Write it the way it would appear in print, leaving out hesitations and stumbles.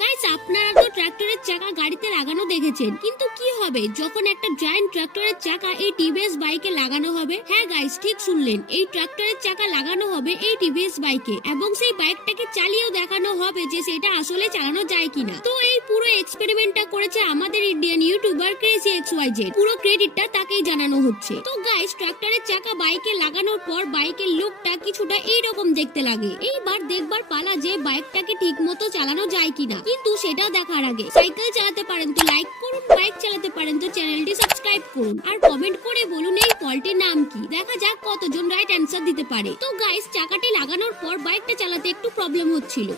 Guys, আপনারা তো ট্রাক্টরের চাকা গাড়িতে লাগানো দেখেছেন, কিন্তু কি হবে যখন একটা জায়ান্ট ট্রাক্টরের চাকা এই টিভিএস বাইকে লাগানো হবে? হ্যাঁ গাইস, ঠিক শুনলেন, এই ট্রাক্টরের চাকা লাগানো হবে এই টিভিএস বাইকে এবং সেই বাইকটাকে চালিয়েও দেখানো হবে যে সেটা আসলে চালানো যায় কিনা। তো এই পুরো এক্সপেরিমেন্টটা করেছে আমাদের Indian YouTuber crazy x Y Z. পুরো ক্রেডিটটা তাকেই জানানো হচ্ছে। তো গাইস, ট্রাক্টরের চাকা বাইকে লাগানোর পর বাইকের লুকটা কিছুটা এইরকম দেখতে লাগে। এইবার দেখবার পালা যে বাইকটাকে ঠিক মতো চালানো যায় কিনা। কিন্তু সেটা দেখার আগে সাইকেল চালাতে পারেন তো লাইক করুন, বাইক চালাতে পারেন তো চ্যানেলটি সাবস্ক্রাইব করুন, আর কমেন্ট করে বলুন এই ফলটির নাম কি। দেখা যাক কতজন রাইট অ্যান্সার দিতে পারে। তো গাইস, চাকাটি লাগানোর পর বাইকটা চালাতে একটু প্রবলেম হচ্ছিল।